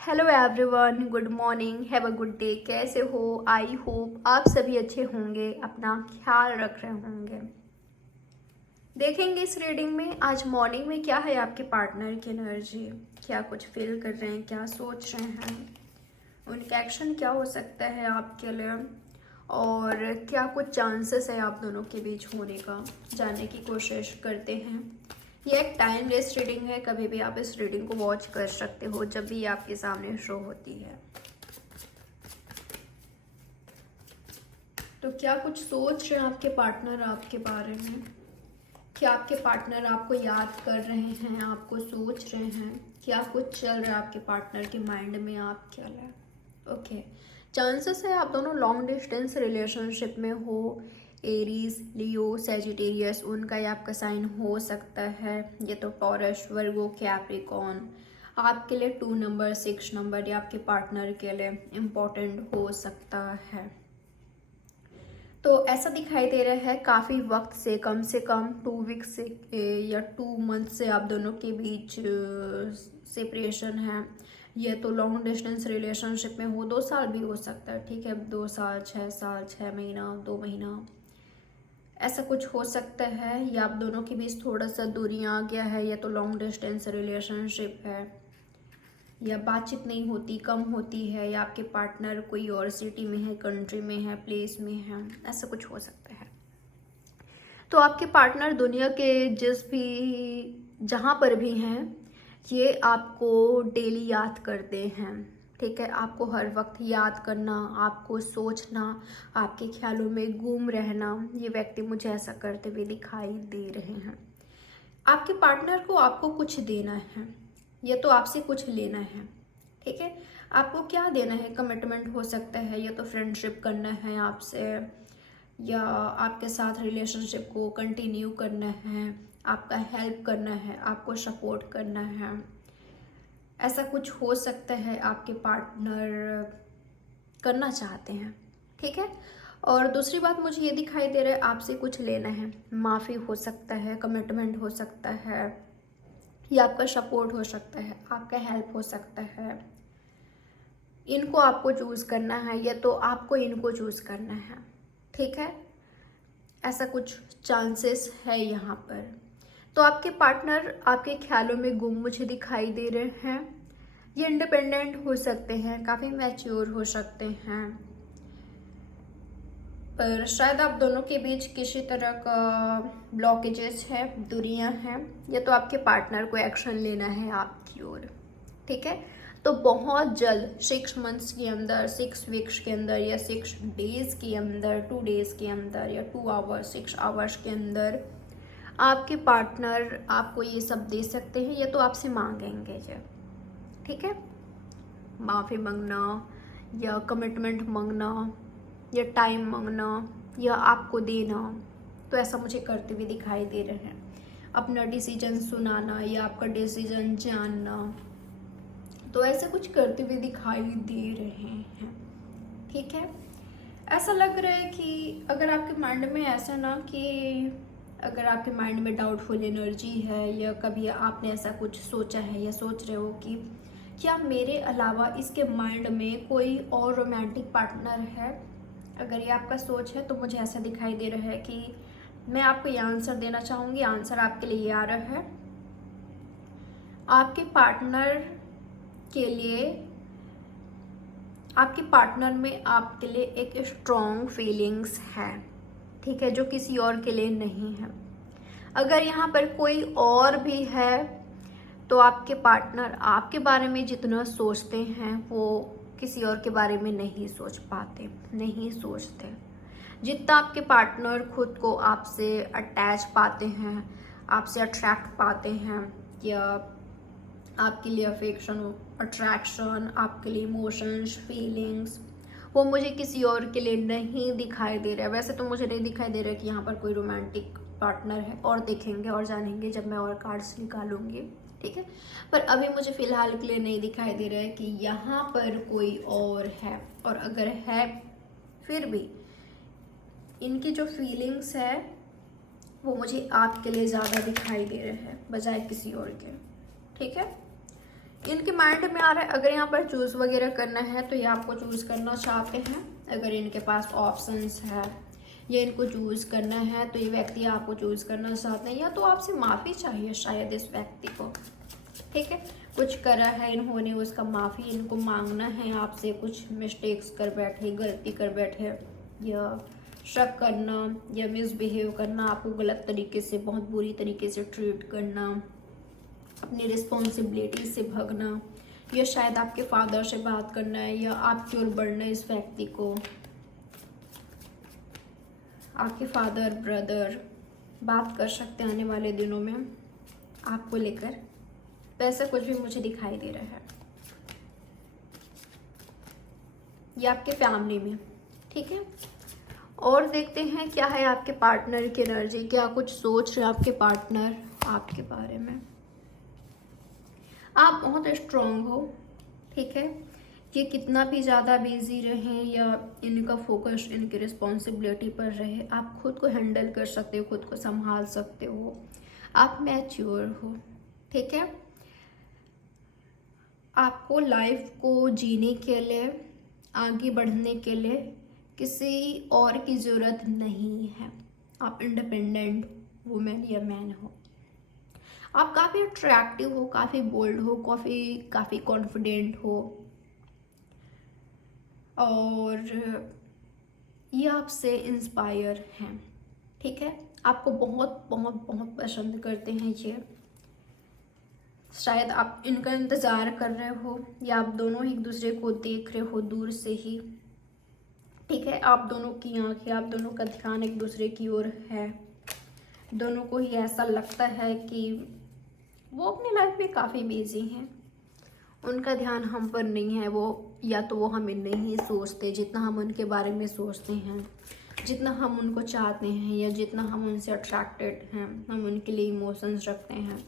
Hello everyone, good morning, have a good day. कैसे हो? I hope आप सभी अच्छे होंगे, अपना ख्याल रख रहे होंगे। देखेंगे इस रीडिंग में आज मॉर्निंग में क्या है आपके पार्टनर की एनर्जी, क्या कुछ फील कर रहे हैं, क्या सोच रहे हैं, उनका एक्शन क्या हो सकता है आपके लिए, और क्या कुछ चांसेस है आप दोनों के बीच होने का, जानने की कोशिश करते हैं। ये एक टाइम वेस्ट रीडिंग है, कभी भी आप इस रीडिंग को वॉच कर सकते हो जब भी आपके सामने शो होती है। तो क्या कुछ सोच रहे हैं आपके पार्टनर आपके बारे में? क्या आपके पार्टनर आपको याद कर रहे हैं, आपको सोच रहे हैं? क्या कुछ चल रहा है आपके पार्टनर के माइंड में आप क्या है? ओके, चांसेस है आप दोनों लॉन्ग डिस्टेंस रिलेशनशिप में हो। एरीज, लियो, सेजिटेरियस उनका ये आपका साइन हो सकता है। ये तो टॉरस, वर्गो, कैप्रिकॉर्न आपके लिए 2 नंबर 6 नंबर ये आपके पार्टनर के लिए इम्पोर्टेंट हो सकता है। तो ऐसा दिखाई दे रहा है काफ़ी वक्त से कम 2 वीक से या 2 मंथ से आप दोनों के बीच सेपरेशन है। ये तो लॉन्ग डिस्टेंस रिलेशनशिप में हो, 2 साल भी हो सकता है, ठीक है, 2 साल, 6 साल, 6 महीना, 2 महीना, ऐसा कुछ हो सकता है। या आप दोनों के बीच थोड़ा सा दूरियां आ गया है, या तो लॉन्ग डिस्टेंस रिलेशनशिप है, या बातचीत नहीं होती, कम होती है, या आपके पार्टनर कोई और सिटी में है, कंट्री में है, प्लेस में है, ऐसा कुछ हो सकता है। तो आपके पार्टनर दुनिया के जिस भी जहाँ पर भी हैं, ये आपको डेली याद करते हैं, ठीक है। आपको हर वक्त याद करना, आपको सोचना, आपके ख्यालों में गुम रहना, ये व्यक्ति मुझे ऐसा करते हुए दिखाई दे रहे हैं। आपके पार्टनर को आपको कुछ देना है, या तो आपसे कुछ लेना है, ठीक है। आपको क्या देना है? कमिटमेंट हो सकता है, या तो फ्रेंडशिप करना है आपसे, या आपके साथ रिलेशनशिप को कंटिन्यू करना है, आपका हेल्प करना है, आपको सपोर्ट करना है, ऐसा कुछ हो सकता है आपके पार्टनर करना चाहते हैं, ठीक है। और दूसरी बात मुझे ये दिखाई दे रहा है आपसे कुछ लेना है, माफ़ी हो सकता है, कमिटमेंट हो सकता है, या आपका सपोर्ट हो सकता है, आपका हेल्प हो सकता है। इनको आपको चूज़ करना है, या तो आपको इनको चूज़ करना है, ठीक है। ऐसा कुछ चांसेस है यहाँ पर। तो आपके पार्टनर आपके ख्यालों में गुम मुझे दिखाई दे रहे हैं। ये इंडिपेंडेंट हो सकते हैं, काफ़ी मैच्योर हो सकते हैं, पर शायद आप दोनों के बीच किसी तरह का ब्लॉकेजेस है, दूरियां हैं, या तो आपके पार्टनर को एक्शन लेना है आपकी ओर, ठीक है। तो बहुत जल्द 6 मंथ्स के अंदर, 6 वीक्स के अंदर, या 6 डेज के अंदर, 2 डेज के अंदर, या 2 आवर्स, 6 आवर्स के अंदर आपके पार्टनर आपको ये सब दे सकते हैं, या तो आपसे मांगेंगे ये, ठीक है। माफ़ी मांगना, या कमिटमेंट मांगना, या टाइम मांगना, या आपको देना, तो ऐसा मुझे करते हुए दिखाई दे रहे हैं। अपना डिसीजन सुनाना, या आपका डिसीजन जानना, तो ऐसा कुछ करते हुए दिखाई दे रहे हैं, ठीक है। ऐसा लग रहा है कि अगर आपके माइंड में ऐसा ना कि अगर आपके माइंड में डाउटफुल एनर्जी है, या कभी आपने ऐसा कुछ सोचा है, या सोच रहे हो कि क्या मेरे अलावा इसके माइंड में कोई और रोमांटिक पार्टनर है, अगर ये आपका सोच है, तो मुझे ऐसा दिखाई दे रहा है कि मैं आपको ये आंसर देना चाहूँगी। आंसर आपके लिए ये आ रहा है, आपके पार्टनर के लिए, आपके पार्टनर में आपके लिए एक स्ट्रॉन्ग फीलिंग्स है, ठीक है, जो किसी और के लिए नहीं है। अगर यहाँ पर कोई और भी है, तो आपके पार्टनर आपके बारे में जितना सोचते हैं वो किसी और के बारे में नहीं सोच पाते, नहीं सोचते। जितना आपके पार्टनर खुद को आपसे अटैच पाते हैं, आपसे अट्रैक्ट पाते हैं, या आपके लिए अफेक्शन, अट्रैक्शन, आपके लिए इमोशंस, फीलिंग्स, वो मुझे किसी और के लिए नहीं दिखाई दे रहा है। वैसे तो मुझे नहीं दिखाई दे रहा है कि यहाँ पर कोई रोमांटिक पार्टनर है, और देखेंगे और जानेंगे जब मैं और कार्ड्स निकालूंगी, ठीक है। पर अभी मुझे फिलहाल के लिए नहीं दिखाई दे रहा है कि यहाँ पर कोई और है, और अगर है फिर भी इनकी जो फीलिंग्स है वो मुझे आपके लिए ज़्यादा दिखाई दे रहे हैं बजाय किसी और के, ठीक है। इनके माइंड में आ रहा है अगर यहाँ पर चूज़ वगैरह करना है तो ये आपको चूज़ करना चाहते हैं। अगर इनके पास ऑप्शंस है या इनको चूज़ करना है तो ये व्यक्ति आपको चूज़ करना चाहते हैं, या तो आपसे माफ़ी चाहिए शायद इस व्यक्ति को। ठीक है, कुछ करा है इन्होंने, उसका माफ़ी इनको मांगना है आपसे। कुछ मिस्टेक्स कर बैठे, गलती कर बैठे, या शक करना या मिसबिहेव करना, आपको गलत तरीके से, बहुत बुरी तरीके से ट्रीट करना, अपनी रिस्पॉन्सिबिलिटी से भागना, या शायद आपके फादर से बात करना है या आपकी ओर बढ़ना है। इस व्यक्ति को आपके फादर ब्रदर बात कर सकते हैं आने वाले दिनों में आपको लेकर, वैसा कुछ भी मुझे दिखाई दे रहा है। ये आपके फैमिली में। ठीक है, और देखते हैं क्या है आपके पार्टनर की एनर्जी, क्या कुछ सोच रहे हैं आपके पार्टनर आपके बारे में। आप बहुत स्ट्रांग हो। ठीक है, ये कितना भी ज़्यादा बिजी रहें या इनका फोकस इनकी रिस्पॉन्सिबिलिटी पर रहे, आप खुद को हैंडल कर सकते हो, खुद को संभाल सकते हो, आप मैच्योर हो। ठीक है, आपको लाइफ को जीने के लिए, आगे बढ़ने के लिए किसी और की ज़रूरत नहीं है। आप इंडिपेंडेंट वुमेन या मैन हो। आप काफ़ी अट्रैक्टिव हो, काफ़ी बोल्ड हो, काफ़ी कॉन्फिडेंट हो, और ये आपसे इंस्पायर हैं। ठीक है, आपको बहुत बहुत बहुत पसंद करते हैं ये। शायद आप इनका इंतज़ार कर रहे हो या आप दोनों एक दूसरे को देख रहे हो दूर से ही। ठीक है, आप दोनों की आंखें, आप दोनों का ध्यान एक दूसरे की ओर है। दोनों को ही ऐसा लगता है कि वो अपनी लाइफ में काफ़ी बिजी हैं, उनका ध्यान हम पर नहीं है। वो या तो वो हमें नहीं सोचते जितना हम उनके बारे में सोचते हैं, जितना हम उनको चाहते हैं, या जितना हम उनसे अट्रैक्टेड हैं, हम उनके लिए इमोशंस रखते हैं,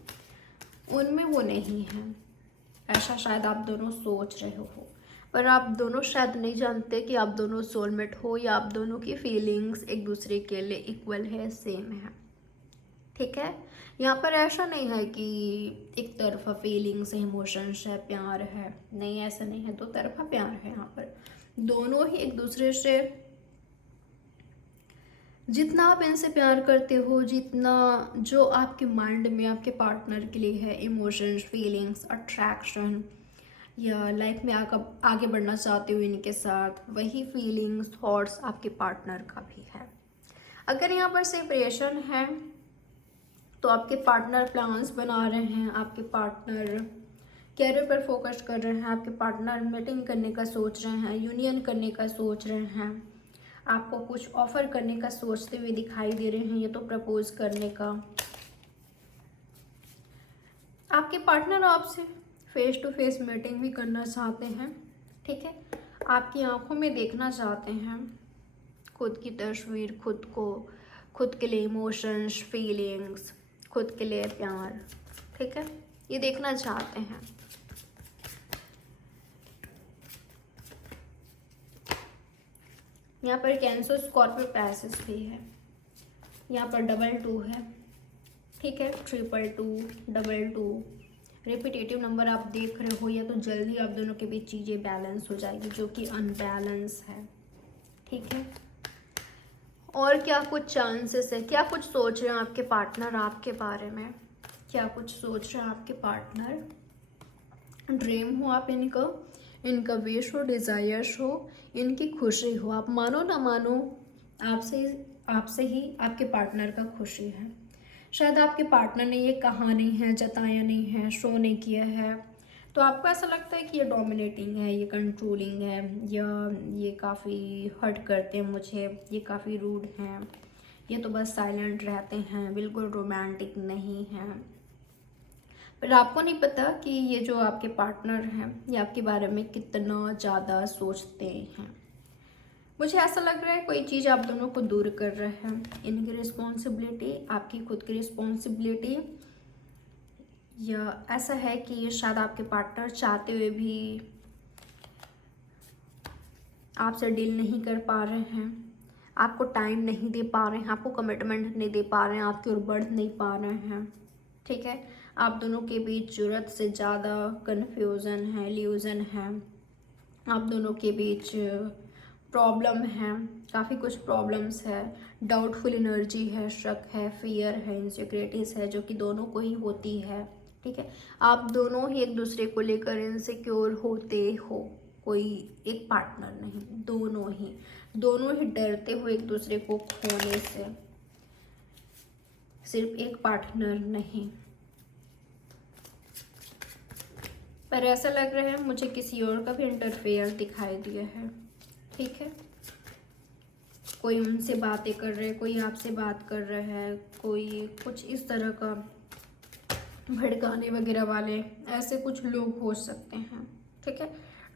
उनमें वो नहीं है। ऐसा शायद आप दोनों सोच रहे हो, पर आप दोनों शायद नहीं जानते कि आप दोनों सोलमेट हो, या आप दोनों की फीलिंग्स एक दूसरे के लिए इक्वल है, सेम है। ठीक है, यहाँ पर ऐसा नहीं है कि एक तरफा फीलिंग्स है, इमोशंस है, प्यार है। नहीं, ऐसा नहीं है, दो तरफा प्यार है। यहाँ पर दोनों ही एक दूसरे से, जितना आप इनसे प्यार करते हो, जितना जो आपके माइंड में आपके पार्टनर के लिए है, इमोशंस, फीलिंग्स, अट्रैक्शन, या लाइफ में आगे बढ़ना चाहते हो इनके साथ, वही फीलिंग्स, थॉट्स आपके पार्टनर का भी है। अगर यहाँ पर सेपरेशन है तो आपके पार्टनर प्लान्स बना रहे हैं, आपके पार्टनर कैरियर पर फोकस कर रहे हैं, आपके पार्टनर मीटिंग करने का सोच रहे हैं, यूनियन करने का सोच रहे हैं, आपको कुछ ऑफर करने का सोचते हुए दिखाई दे रहे हैं, ये तो प्रपोज करने का। आपके पार्टनर आपसे फेस टू फेस मीटिंग भी करना चाहते हैं। ठीक है, आपकी आंखों में देखना चाहते हैं खुद की तस्वीर, खुद को, खुद के लिए इमोशंस, फीलिंग्स, खुद के लिए प्यार। ठीक है, ये देखना चाहते हैं। यहाँ पर कैंसर, स्कॉर्पियो, पैसेस भी है। यहाँ पर 22 है। ठीक है, 222, 22 रिपीटेटिव नंबर आप देख रहे हो, या तो जल्दी आप दोनों के बीच चीज़ें बैलेंस हो जाएगी जो कि अनबैलेंस है। ठीक है, और क्या कुछ चांसेस है, क्या कुछ सोच रहे हैं आपके पार्टनर आपके बारे में, क्या कुछ सोच रहे हैं आपके पार्टनर। ड्रीम हो आप इनका, इनका विश हो, डिज़ायर्स हो, इनकी खुशी हो। आप मानो ना मानो, आपसे ही आपके पार्टनर का खुशी है। शायद आपके पार्टनर ने ये कहा नहीं है, जताया नहीं है, शो नहीं किया है, तो आपको ऐसा लगता है कि ये डोमिनेटिंग है, ये कंट्रोलिंग है, या ये काफ़ी हर्ट करते हैं मुझे, ये काफ़ी रूड हैं, ये तो बस साइलेंट रहते हैं, बिल्कुल रोमांटिक नहीं हैं। पर आपको नहीं पता कि ये जो आपके पार्टनर हैं ये आपके बारे में कितना ज़्यादा सोचते हैं। मुझे ऐसा लग रहा है कोई चीज़ आप दोनों को दूर कर रहे हैं, इनकी रिस्पॉन्सिबिलिटी, आपकी खुद की रिस्पॉन्सिबिलिटी, या ऐसा है कि ये शायद आपके पार्टनर चाहते हुए भी आपसे डील नहीं कर पा रहे हैं, आपको टाइम नहीं दे पा रहे हैं, आपको कमिटमेंट नहीं दे पा रहे हैं, आपकी ओर बढ़ नहीं पा रहे हैं। ठीक है, आप दोनों के बीच ज़रूरत से ज़्यादा कन्फ्यूज़न है, इल्यूज़न है, आप दोनों के बीच प्रॉब्लम है, काफ़ी कुछ प्रॉब्लम्स है, डाउटफुल एनर्जी है, शक है, फियर है, इनसिक्योरिटीज़ है, जो कि दोनों को ही होती है। ठीक है, आप दोनों ही एक दूसरे को लेकर इनसिक्योर होते हो, कोई एक पार्टनर नहीं, दोनों ही डरते हो एक दूसरे को खोने से, सिर्फ एक पार्टनर नहीं। पर ऐसा लग रहा है मुझे किसी और का भी इंटरफेयर दिखाई दिया है। ठीक है, कोई उनसे बातें कर रहे हैं, कोई आपसे बात कर रहा है, कोई कुछ इस तरह का भड़काने वगैरह वाले ऐसे कुछ लोग हो सकते हैं। ठीक है,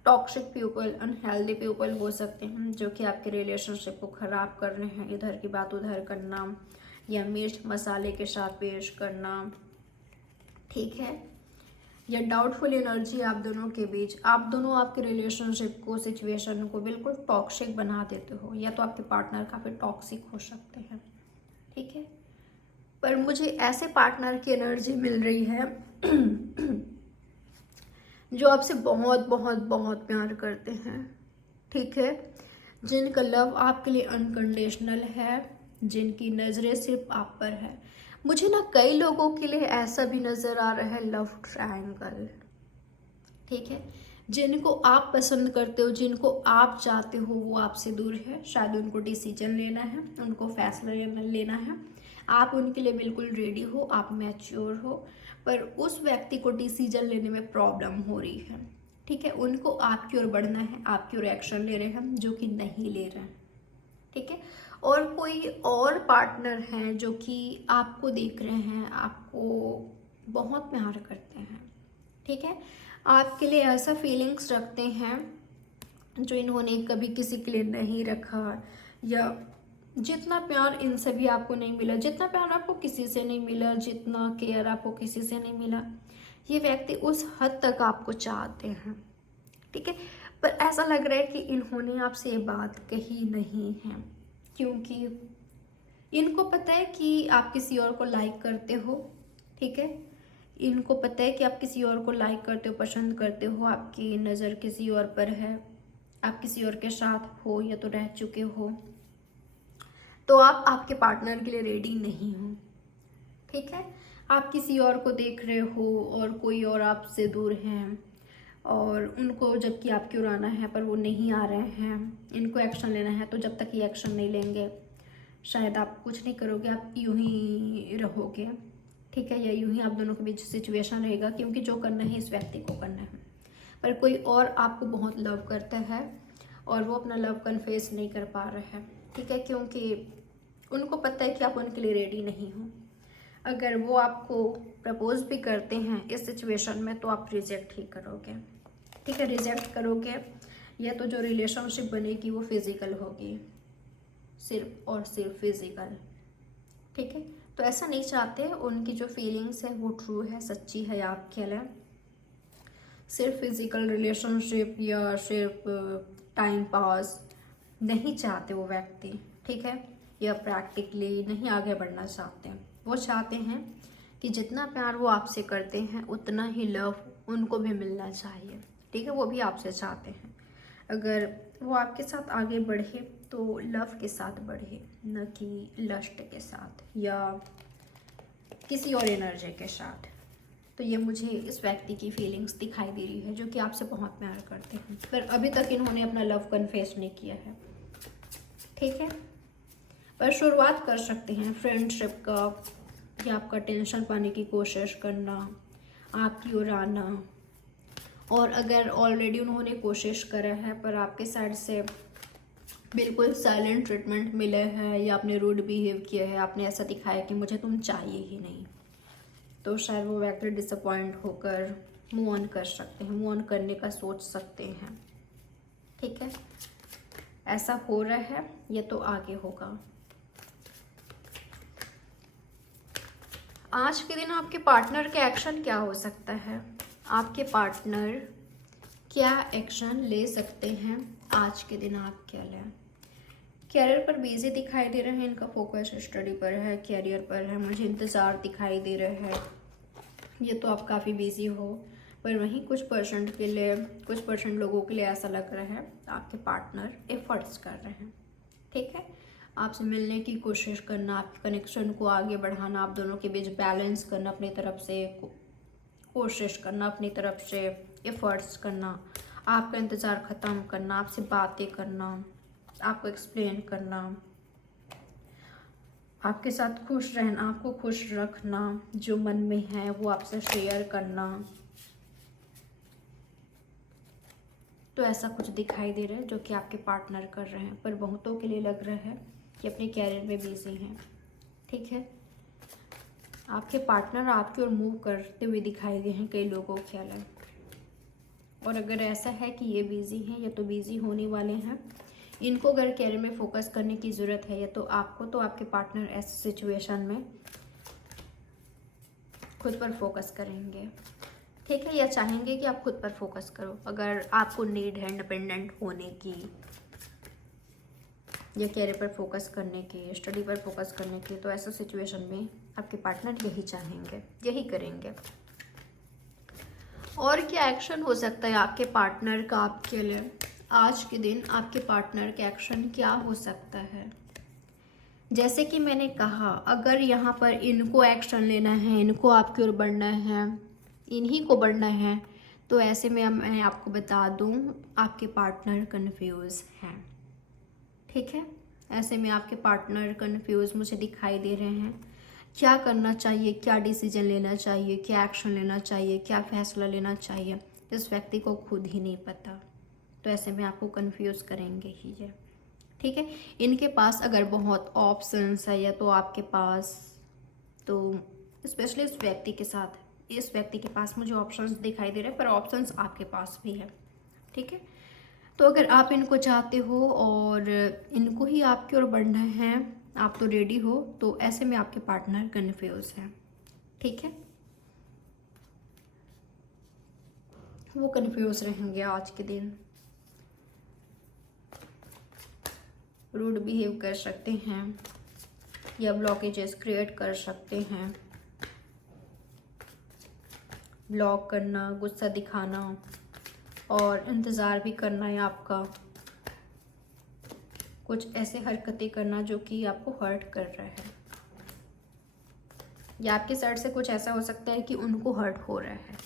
टॉक्सिक पीपल, अनहेल्दी पीपल हो सकते हैं जो कि आपके रिलेशनशिप को ख़राब कर रहे हैं, इधर की बात उधर करना या मिर्च मसाले के साथ पेश करना। ठीक है, या डाउटफुल एनर्जी आप दोनों के बीच, आप दोनों आपके रिलेशनशिप को, सिचुएशन को बिल्कुल टॉक्सिक बना देते हो, या तो आपके पार्टनर काफ़ी टॉक्सिक हो सकते हैं। ठीक है, पर मुझे ऐसे पार्टनर की एनर्जी मिल रही है जो आपसे बहुत बहुत बहुत प्यार करते हैं। ठीक है, जिनका लव आपके लिए अनकंडीशनल है, जिनकी नज़रें सिर्फ आप पर है। मुझे ना कई लोगों के लिए ऐसा भी नज़र आ रहा है लव ट्रायंगल। ठीक है, जिनको आप पसंद करते हो, जिनको आप चाहते हो, वो आपसे दूर है। शायद उनको डिसीजन लेना है, उनको फैसला लेना है, आप उनके लिए बिल्कुल रेडी हो, आप मैच्योर हो, पर उस व्यक्ति को डिसीजन लेने में प्रॉब्लम हो रही है। ठीक है, उनको आपकी ओर बढ़ना है, आपकी ओर एक्शन ले रहे हैं, जो कि नहीं ले रहे हैं। ठीक है, और कोई और पार्टनर हैं जो कि आपको देख रहे हैं, आपको बहुत प्यार करते हैं। ठीक है, आपके लिए ऐसा फीलिंग्स रखते हैं जो इन्होंने कभी किसी के लिए नहीं रखा, या जितना प्यार इनसे भी आपको नहीं मिला, जितना प्यार आपको किसी से नहीं मिला, जितना केयर आपको किसी से नहीं मिला, ये व्यक्ति उस हद तक आपको चाहते हैं। ठीक है, पर ऐसा लग रहा है कि इन्होंने आपसे ये बात कही नहीं है, क्योंकि इनको पता है कि आप किसी और को लाइक करते हो। ठीक है, इनको पता है कि आप किसी और को लाइक करते हो, पसंद करते हो, आपकी नज़र किसी और पर है, आप किसी और के साथ हो या तो रह चुके हो, तो आप आपके पार्टनर के लिए रेडी नहीं हो। ठीक है, आप किसी और को देख रहे हो और कोई और आपसे दूर हैं, और उनको जबकि आपकी ओर आना है पर वो नहीं आ रहे हैं, इनको एक्शन लेना है, तो जब तक ये एक्शन नहीं लेंगे शायद आप कुछ नहीं करोगे, आप यूं ही रहोगे। ठीक है, या यूं ही आप दोनों के बीच सिचुएशन रहेगा, क्योंकि जो करना है इस व्यक्ति को करना है, पर कोई और आपको बहुत लव करता है और वो अपना लव कन्फेस नहीं कर पा रहा है। ठीक है, क्योंकि उनको पता है कि आप उनके लिए रेडी नहीं हो। अगर वो आपको प्रपोज भी करते हैं इस सिचुएशन में, तो आप रिजेक्ट ही करोगे। ठीक है, रिजेक्ट करोगे, या तो जो रिलेशनशिप बनेगी वो फिजिकल होगी, सिर्फ और सिर्फ फिजिकल। ठीक है, तो ऐसा नहीं चाहते, उनकी जो फीलिंग्स है वो ट्रू है, सच्ची है आपके लिए। सिर्फ फिजिकल रिलेशनशिप या सिर्फ टाइम पास नहीं चाहते वो व्यक्ति। ठीक है, या प्रैक्टिकली नहीं आगे बढ़ना चाहते, वो चाहते हैं कि जितना प्यार वो आपसे करते हैं उतना ही लव उनको भी मिलना चाहिए। ठीक है, वो भी आपसे चाहते हैं, अगर वो आपके साथ आगे बढ़े तो लव के साथ बढ़े, न कि लस्ट के साथ या किसी और एनर्जी के साथ। तो ये मुझे इस व्यक्ति की फीलिंग्स दिखाई दे रही है, जो कि आपसे बहुत प्यार करते हैं, पर अभी तक इन्होंने अपना लव कन्फेस नहीं किया है। ठीक है, पर शुरुआत कर सकते हैं फ्रेंडशिप का, कि आपका टेंशन पाने की कोशिश करना, आपकी ओर आना, और अगर ऑलरेडी उन्होंने कोशिश करा है पर आपके साइड से बिल्कुल साइलेंट ट्रीटमेंट मिले है, या आपने रूड बिहेव किया है, आपने ऐसा दिखाया कि मुझे तुम चाहिए ही नहीं, तो शायद वो व्यक्ति डिसअपॉइंट होकर मूव ऑन कर सकते हैं, मूव ऑन करने का सोच सकते हैं। ठीक है, ऐसा हो रहा है, ये तो आगे होगा। आज के दिन आपके पार्टनर के एक्शन क्या हो सकता है? आपके पार्टनर क्या एक्शन ले सकते हैं आज के दिन आपके लिए? कैरियर पर बिजी दिखाई दे रहे हैं, इनका फोकस स्टडी पर है, कैरियर पर है, मुझे इंतज़ार दिखाई दे रहा है। ये तो आप काफ़ी बिजी हो, पर वहीं कुछ परसेंट लोगों के लिए ऐसा लग रहा है आपके पार्टनर एफर्ट्स कर रहे हैं। ठीक है, आपसे मिलने की कोशिश करना, आपके कनेक्शन को आगे बढ़ाना, आप दोनों के बीच बैलेंस करना, अपनी तरफ से कोशिश करना, अपनी तरफ से एफर्ट्स करना, आपका इंतज़ार ख़त्म करना, आपसे बातें करना, आपको एक्सप्लेन करना, आपके साथ खुश रहना, आपको खुश रखना, जो मन में है वो आपसे शेयर करना। तो ऐसा कुछ दिखाई दे रहा है जो कि आपके पार्टनर कर रहे हैं, पर बहुतों के लिए लग रहा है कि अपने कैरियर में बिजी हैं। ठीक है, आपके पार्टनर आपकी ओर मूव करते हुए दिखाई दे हैं कई लोगों के अलग। और अगर ऐसा है कि ये बिजी हैं या तो बिजी होने वाले हैं, इनको अगर कैरियर में फोकस करने की ज़रूरत है, या तो आपको तो आपके पार्टनर ऐसी सिचुएशन में खुद पर फोकस करेंगे। ठीक है, या चाहेंगे कि आप खुद पर फोकस करो। अगर आपको नीड है इंडिपेंडेंट होने की, या कैरियर पर फोकस करने की, स्टडी पर फोकस करने की, तो ऐसा सिचुएशन में आपके पार्टनर यही चाहेंगे, यही करेंगे। और क्या एक्शन हो सकता है आपके पार्टनर का आपके लिए? आज के दिन आपके पार्टनर का एक्शन क्या हो सकता है? जैसे कि मैंने कहा, अगर यहाँ पर इनको एक्शन लेना है, इनको आपकी ओर बढ़ना है, इन्हीं को बढ़ना है, तो ऐसे में मैं आपको बता दूँ, आपके पार्टनर कंफ्यूज हैं। ठीक है, ऐसे में आपके पार्टनर कंफ्यूज मुझे दिखाई दे रहे हैं। क्या करना चाहिए, क्या डिसीजन लेना चाहिए, क्या एक्शन लेना चाहिए, क्या फैसला लेना चाहिए, इस व्यक्ति को खुद ही नहीं पता। तो ऐसे में आपको कंफ्यूज करेंगे ही ये। ठीक है, इनके पास अगर बहुत ऑप्शंस है, या तो आपके पास, तो स्पेशली इस व्यक्ति के साथ, इस व्यक्ति के पास मुझे ऑप्शंस दिखाई दे रहे हैं, पर ऑप्शंस आपके पास भी है। ठीक है, तो अगर आप इनको चाहते हो और इनको ही आपकी ओर बढ़ना है, आप तो रेडी हो, तो ऐसे में आपके पार्टनर कन्फ्यूज है। ठीक है, वो कन्फ्यूज रहेंगे आज के दिन, रूड बिहेव कर सकते हैं, या ब्लॉकेजेस क्रिएट कर सकते हैं। ब्लॉक करना, गुस्सा दिखाना, और इंतज़ार भी करना है आपका, कुछ ऐसे हरकतें करना जो कि आपको हर्ट कर रहा है, या आपके साइड से कुछ ऐसा हो सकता है कि उनको हर्ट हो रहा है।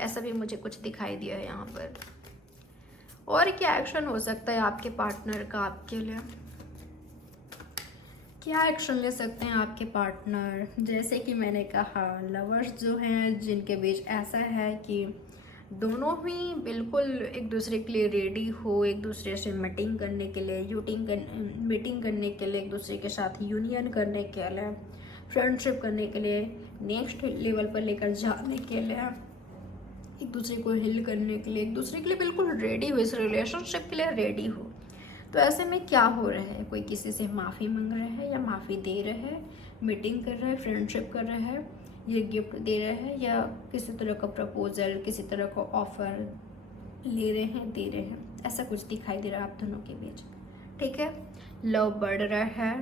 ऐसा भी मुझे कुछ दिखाई दिया है यहाँ पर। और क्या एक्शन हो सकता है आपके पार्टनर का आपके लिए? क्या एक्शन ले सकते हैं आपके पार्टनर? जैसे कि मैंने कहा, लवर्स जो हैं जिनके बीच ऐसा है कि दोनों ही बिल्कुल एक दूसरे के लिए रेडी हो, एक दूसरे से मीटिंग करने के लिए, मीटिंग करने के लिए, एक दूसरे के साथ यूनियन करने के लिए, फ्रेंडशिप करने के लिए, नेक्स्ट लेवल पर लेकर जाने के लिए, एक दूसरे को हील करने के लिए, एक दूसरे के लिए बिल्कुल रेडी हो, इस रिलेशनशिप के लिए रेडी हो। तो ऐसे में क्या हो रहा है, कोई किसी से माफ़ी मांग रहा है या माफ़ी दे रहा है, मीटिंग कर रहा है, फ्रेंडशिप कर रहा है, ये गिफ्ट दे रहा है, या किसी तरह का प्रपोजल, किसी तरह का ऑफर ले रहे हैं, दे रहे हैं। ऐसा कुछ दिखाई दे रहा है आप दोनों के बीच। ठीक है, लव बढ़ रहा है,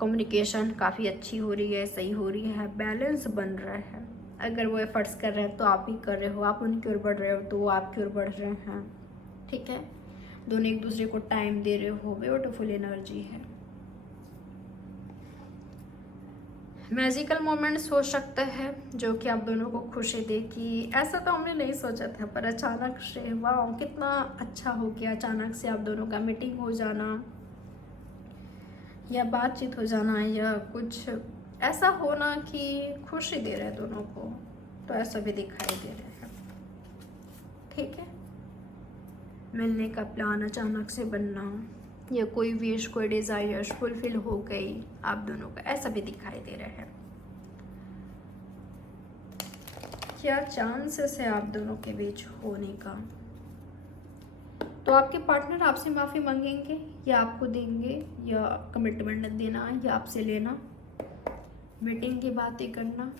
कम्युनिकेशन काफ़ी अच्छी हो रही है, सही हो रही है, बैलेंस बन रहा है। अगर वो एफर्ट्स कर रहे हैं तो आप भी कर रहे हो, आप उनकी ओर बढ़ रहे हो तो वो आपकी ओर बढ़ रहे हैं। ठीक है, दोनों एक दूसरे को टाइम दे रहे हो, ब्यूटीफुल एनर्जी है। मैजिकल मोमेंट्स हो सकता है जो कि आप दोनों को खुशी दे कि ऐसा तो हमने नहीं सोचा था, पर अचानक से वाह कितना अच्छा हो गया, अचानक से आप दोनों का मीटिंग हो जाना, या बातचीत हो जाना, या कुछ ऐसा होना कि खुशी दे रहे हैं दोनों को। तो ऐसा भी दिखाई दे रहा है। ठीक है, मिलने का प्लान अचानक से बनना, या कोई विश, कोई डिज़ायर फुलफिल हो गई आप दोनों का, ऐसा भी दिखाई दे रहा है। क्या चांसेस है आप दोनों के बीच होने का? तो आपके पार्टनर आपसे माफ़ी मांगेंगे, या आपको देंगे, या कमिटमेंट देना, या आपसे लेना, मीटिंग की बातें करना,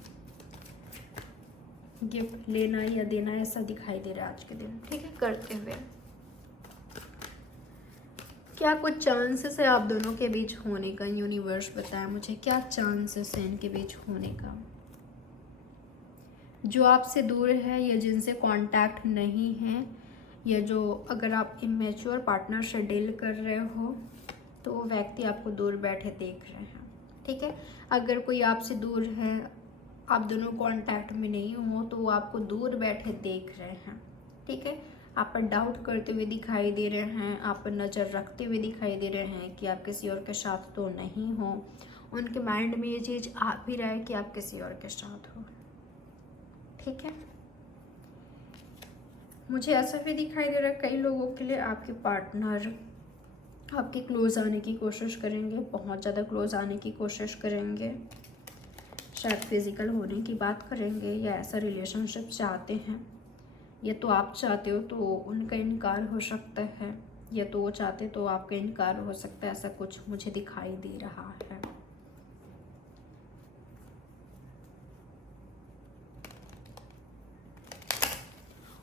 गिफ्ट लेना या देना, ऐसा दिखाई दे रहा है आज के दिन। ठीक है, करते हुए क्या कुछ चांसेस है आप दोनों के बीच होने का? यूनिवर्स बताया मुझे क्या चांसेस है इनके बीच होने का। जो आपसे दूर है या जिनसे कांटेक्ट नहीं है, या जो अगर आप इमेच्योर पार्टनर से डील कर रहे हो तो वो व्यक्ति आपको दूर बैठे देख रहे हैं। ठीक है, अगर कोई आपसे दूर है, आप दोनों कांटेक्ट में नहीं हो, तो वो आपको दूर बैठे देख रहे हैं। ठीक है, आप पर डाउट करते हुए दिखाई दे रहे हैं, आप पर नज़र रखते हुए दिखाई दे रहे हैं कि आप किसी और के साथ तो नहीं हो। उनके माइंड में ये चीज़ आ भी रहा है कि आप किसी और के साथ हो। ठीक है, मुझे ऐसा भी दिखाई दे रहा है कई लोगों के लिए आपके पार्टनर आपके क्लोज आने की कोशिश करेंगे, बहुत ज़्यादा क्लोज आने की कोशिश करेंगे, शायद फिजिकल होने की बात करेंगे, या ऐसा रिलेशनशिप चाहते हैं, या तो आप चाहते हो तो उनका इनकार हो सकता है, या तो वो चाहते तो आपका इनकार हो सकता है। ऐसा कुछ मुझे दिखाई दे रहा है।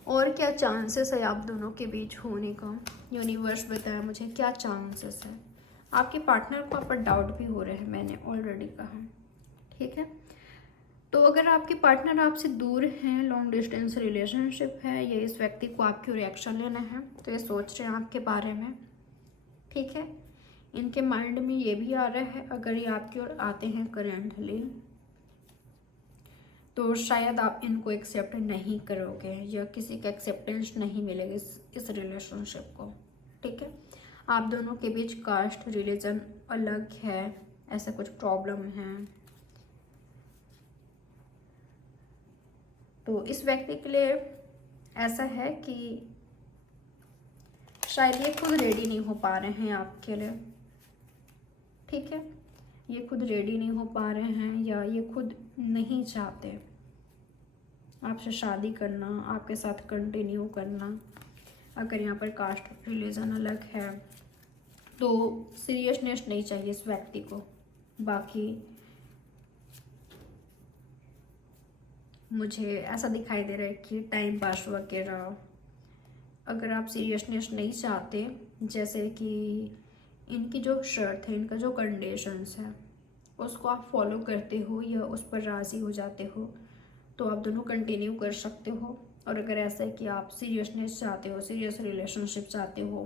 और क्या चांसेस है आप दोनों के बीच होने का? यूनिवर्स बताया मुझे क्या चांसेस है। आपके पार्टनर को आप पर डाउट भी हो रहे हैं, मैंने ऑलरेडी कहा। ठीक है, तो अगर आपके पार्टनर आपसे दूर हैं, लॉन्ग डिस्टेंस रिलेशनशिप है, या इस व्यक्ति को आपकी रिएक्शन लेना है, तो ये सोच रहे हैं आपके बारे में। ठीक है, इनके माइंड में ये भी आ रहा है, अगर ये आपकी ओर आते हैं करेंटली तो शायद आप इनको एक्सेप्ट नहीं करोगे, या किसी का एक्सेप्टेंस नहीं मिलेगा इस रिलेशनशिप को। ठीक है, आप दोनों के बीच कास्ट रिलीजन अलग है, ऐसा कुछ प्रॉब्लम है। तो इस व्यक्ति के लिए ऐसा है कि शायद ये खुद रेडी नहीं हो पा रहे हैं आपके लिए। ठीक है, ये खुद रेडी नहीं हो पा रहे हैं, या ये खुद नहीं चाहते आपसे शादी करना, आपके साथ कंटिन्यू करना। अगर यहाँ पर कास्ट रिलीजन अलग है तो सीरियसनेस नहीं चाहिए इस व्यक्ति को। बाकी मुझे ऐसा दिखाई दे रहा है कि टाइम पास वगैरह, अगर आप सीरियसनेस नहीं चाहते, जैसे कि इनकी जो शर्त है, इनका जो कंडीशंस है, उसको आप फॉलो करते हो या उस पर राज़ी हो जाते हो, तो आप दोनों कंटिन्यू कर सकते हो। और अगर ऐसा है कि आप सीरियसनेस चाहते हो, सीरियस रिलेशनशिप चाहते हो,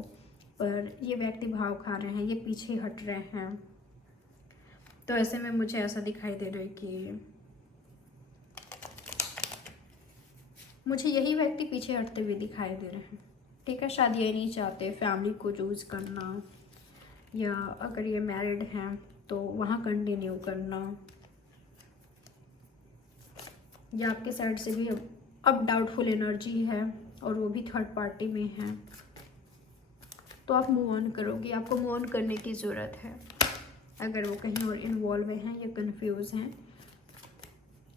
पर ये व्यक्ति भाव खा रहे हैं, ये पीछे हट रहे हैं, तो ऐसे में मुझे ऐसा दिखाई दे रहा है कि मुझे यही व्यक्ति पीछे हटते हुए दिखाई दे रहे हैं। ठीक है, शायद ये नहीं चाहते फैमिली को चूज़ करना, या अगर ये मैरिड हैं तो वहाँ कंटिन्यू करना, या आपके साइड से भी अब डाउटफुल एनर्जी है और वो भी थर्ड पार्टी में है, तो आप मूव ऑन करोगे। आपको मूव ऑन करने की ज़रूरत है। अगर वो कहीं और इन्वॉल्व हैं या कंफ्यूज हैं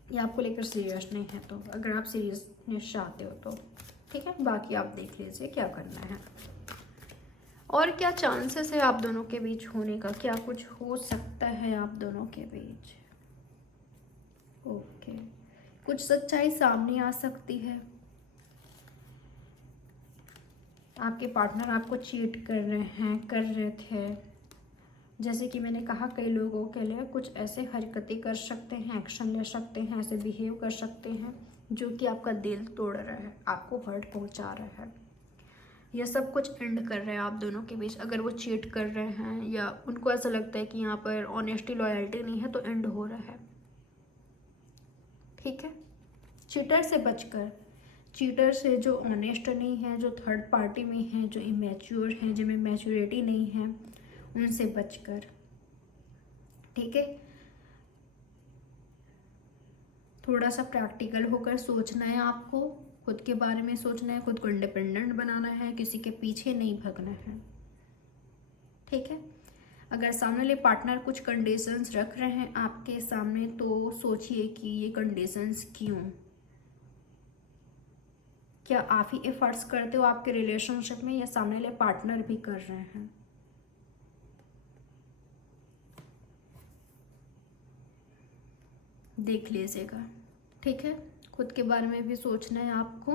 या आपको लेकर सीरियस नहीं है, तो अगर आप सीरियसनेस चाहते हो तो ठीक है, बाकी आप देख लीजिए क्या करना है। और क्या चांसेस है आप दोनों के बीच होने का? क्या कुछ हो सकता है आप दोनों के बीच? ओके, कुछ सच्चाई सामने आ सकती है। आपके पार्टनर आपको चीट कर रहे थे। जैसे कि मैंने कहा, कई लोगों के लिए कुछ ऐसे हरकतें कर सकते हैं, एक्शन ले सकते हैं, ऐसे बिहेव कर सकते हैं जो कि आपका दिल तोड़ रहा है, आपको हर्ट पहुंचा रहा है। यह सब कुछ एंड कर रहे हैं आप दोनों के बीच। अगर वो चीट कर रहे हैं या उनको ऐसा लगता है कि यहाँ पर ऑनेस्टी लॉयल्टी नहीं है, तो एंड हो रहा है। ठीक है, चीटर से बचकर, चीटर से जो ऑनेस्ट नहीं है, जो थर्ड पार्टी में है, जो इमेच्योर हैं, जिनमें मैच्योरिटी नहीं है, उनसे बचकर। ठीक है, थोड़ा सा प्रैक्टिकल होकर सोचना है आपको, खुद के बारे में सोचना है, खुद को इंडिपेंडेंट बनाना है, किसी के पीछे नहीं भागना है। ठीक है, अगर सामने वाले पार्टनर कुछ कंडीशंस रख रहे हैं आपके सामने, तो सोचिए कि ये कंडीशंस क्यों? क्या आप ही एफर्ट्स करते हो आपके रिलेशनशिप में, या सामने वाले पार्टनर भी कर रहे हैं? देख लीजिएगा। ठीक है, खुद के बारे में भी सोचना है आपको,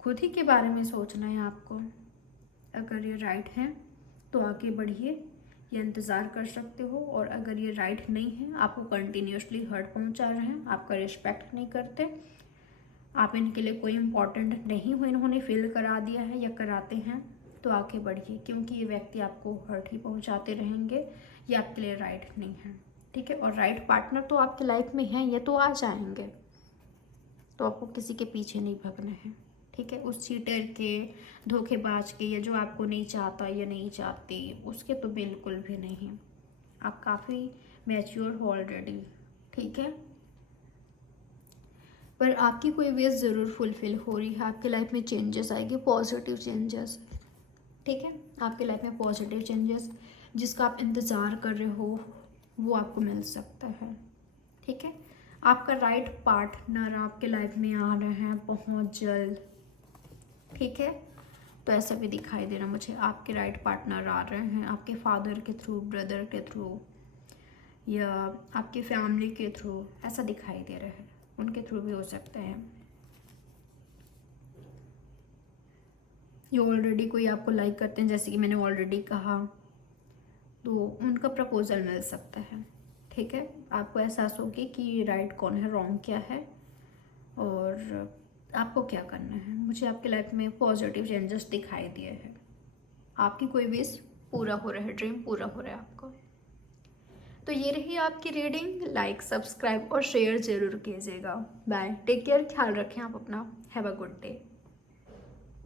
खुद ही के बारे में सोचना है आपको। अगर ये राइट है तो आगे बढ़िए या इंतज़ार कर सकते हो, और अगर ये राइट नहीं है, आपको कंटिन्यूसली हर्ट पहुंचा रहे हैं, आपका रिस्पेक्ट नहीं करते, आप इनके लिए कोई इम्पोर्टेंट नहीं हो, इन्होंने फील करा दिया है या कराते हैं, तो आगे बढ़िए, क्योंकि ये व्यक्ति आपको हर्ट ही पहुंचाते रहेंगे, ये आपके लिए राइट नहीं है। ठीक है, और राइट पार्टनर तो आपकी लाइफ में है, ये तो आ जाएंगे, तो आपको किसी के पीछे नहीं भागना है। ठीक है, उस चीटर के, धोखेबाज के, या जो आपको नहीं चाहता या नहीं चाहती, उसके तो बिल्कुल भी नहीं। आप काफ़ी मैच्योर हो ऑलरेडी। ठीक है, पर आपकी कोई विश ज़रूर फुलफिल हो रही है, आपकी लाइफ में चेंजेस आएंगे, पॉजिटिव चेंजेस। ठीक है, आपकी लाइफ में पॉजिटिव चेंजेस जिसका आप इंतज़ार कर रहे हो वो आपको मिल सकता है। ठीक है, आपका राइट पार्टनर आपके लाइफ में आ रहे हैं बहुत जल्द। ठीक है, तो ऐसा भी दिखाई दे रहा मुझे, आपके राइट पार्टनर आ रहे हैं आपके फादर के थ्रू, ब्रदर के थ्रू, या आपकी फैमिली के थ्रू, ऐसा दिखाई दे रहा है, उनके थ्रू भी हो सकता है। ये ऑलरेडी कोई आपको लाइक करते हैं, जैसे कि मैंने ऑलरेडी कहा, तो उनका प्रपोजल मिल सकता है। ठीक है, आपको एहसास होगी कि राइट कौन है, रॉन्ग क्या है, और आपको क्या करना है। मुझे आपकी लाइफ में पॉजिटिव चेंजेस दिखाई दिए हैं, आपकी कोई विश पूरा हो रहा है, ड्रीम पूरा हो रहा है आपका। तो ये रही आपकी रीडिंग, लाइक, सब्सक्राइब और शेयर जरूर कीजिएगा। बाय, टेक केयर, ख्याल रखें आप अपना, हैव अ गुड डे।